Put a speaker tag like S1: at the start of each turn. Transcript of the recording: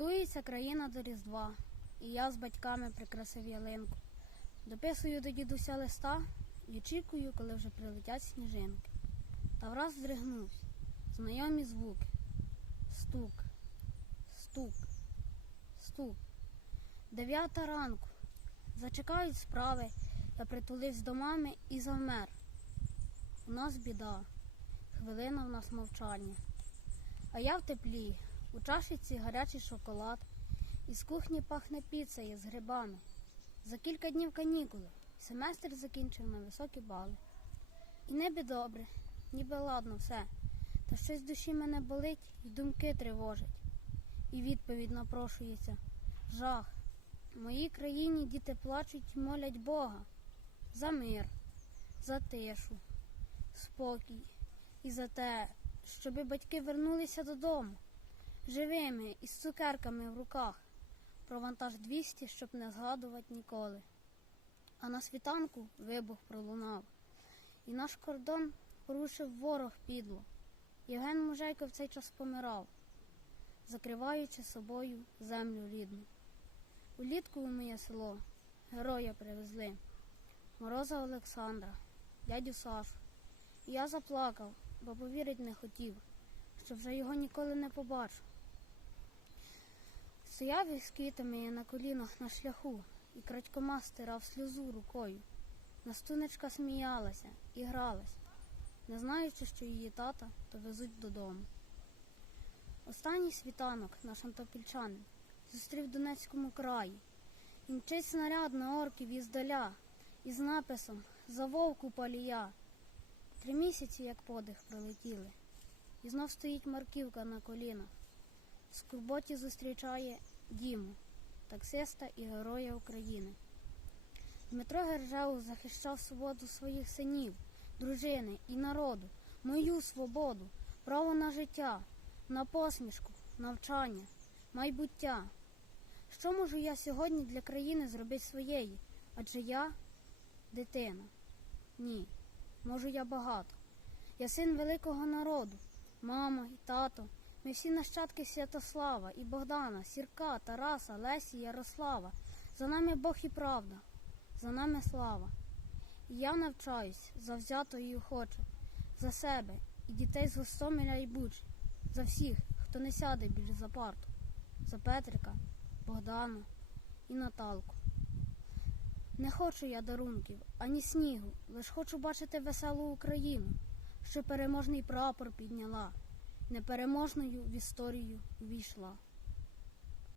S1: Готується країна до Різдва, і я з батьками прикрасив ялинку. Дописую до дідуся листа і очікую, коли вже прилетять сніжинки. Та враз здригнусь. Знайомі звуки. Стук, стук, стук. Дев'ята ранку. Зачекають справи. Я притулився до мами і завмер. У нас біда. Хвилина в нас мовчання. А я в теплі, у чашиці гарячий шоколад. Із кухні пахне піцею з грибами. За кілька днів канікули. Семестр закінчив на високі бали. І небі добре, ніби ладно все. Та щось душі мене болить і думки тривожать. І відповідь напрошується жах. В моїй країні діти плачуть і молять Бога за мир, за тишу, спокій і за те, щоби батьки вернулися додому живими із цукерками в руках. Про вантаж 200, щоб не згадувати ніколи. А на світанку вибух пролунав, і наш кордон порушив ворог підло. Євген Мужейко в цей час помирав, закриваючи собою землю рідну. Улітку у моє село героя привезли Мороза Олександра, дядю Сашу. І я заплакав, бо повірить не хотів, що вже його ніколи не побачу. Стояв із квітами на колінах на шляху і крадькома стирав сльозу рукою. Настунечка сміялася і гралась, не знаючи, що її тата то везуть додому. Останній світанок наш антопільчанин зустрів в Донецькому краї. І мчить снаряд на орків іздаля із написом За вовку палія. Три місяці, як подих, пролетіли, і знов стоїть марківка на колінах. Скорботі зустрічає Діму, таксиста і героя України. Дмитро Гержеу захищав свободу своїх синів, дружини і народу, мою свободу, право на життя, на посмішку, навчання, майбуття. Що можу я сьогодні для країни зробити своєї? Адже я дитина. Ні, можу я багато. Я син великого народу, мама і тато. Ми всі нащадки Святослава і Богдана, Сірка, Тараса, Лесі, Ярослава. За нами Бог і правда, за нами слава. І я навчаюсь завзято і охоче, за себе і дітей з Гостомеля і Буч, за всіх, хто не сяде більш за парту, за Петрика, Богдана і Наталку. Не хочу я дарунків, ані снігу, лиш хочу бачити веселу Україну, що переможний прапор підняла, непереможною в історію війшла.